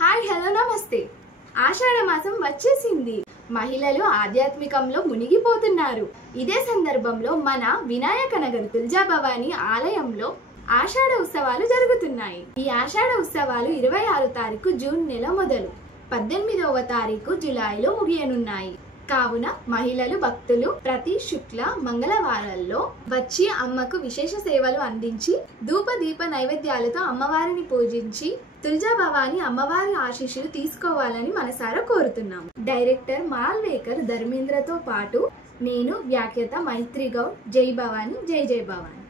Hi hello నమస్తే. ఆషాఢ మాసం వచ్చేసింది. మహిళలు ఆధ్యాత్మికంలో మునిగిపోతున్నారు. ఇదే సందర్భంలో మన వినాయక నగర్ తుల్జా భవానీ ఆలయంలో ఆషాఢ ఉత్సవాలు జరుగుతున్నాయి. ఈ ఆషాఢ ఉత్సవాలు 26 తారీఖు జూన్ నెల మొదలు 18వ తారీఖు జులైలో ముగియనున్నాయి. కావున మహిళలు భక్తులు ప్రతి శుక్ల మంగళవారాల్లో వచ్చి అమ్మకు విశేష సేవలు అందించి ధూప దీప నైవేద్యాలతో అమ్మవారిని పూజించి తుల్జా భవానీ అమ్మవారి ఆశీస్సులు తీసుకోవాలని మనసారా కోరుతున్నాము. డైరెక్టర్ మాల్వేకర్ ధర్మేంద్రతో పాటు నేను వ్యాఖ్యాత మైత్రి గౌడ్. జై భవానీ, జై జై భవానీ.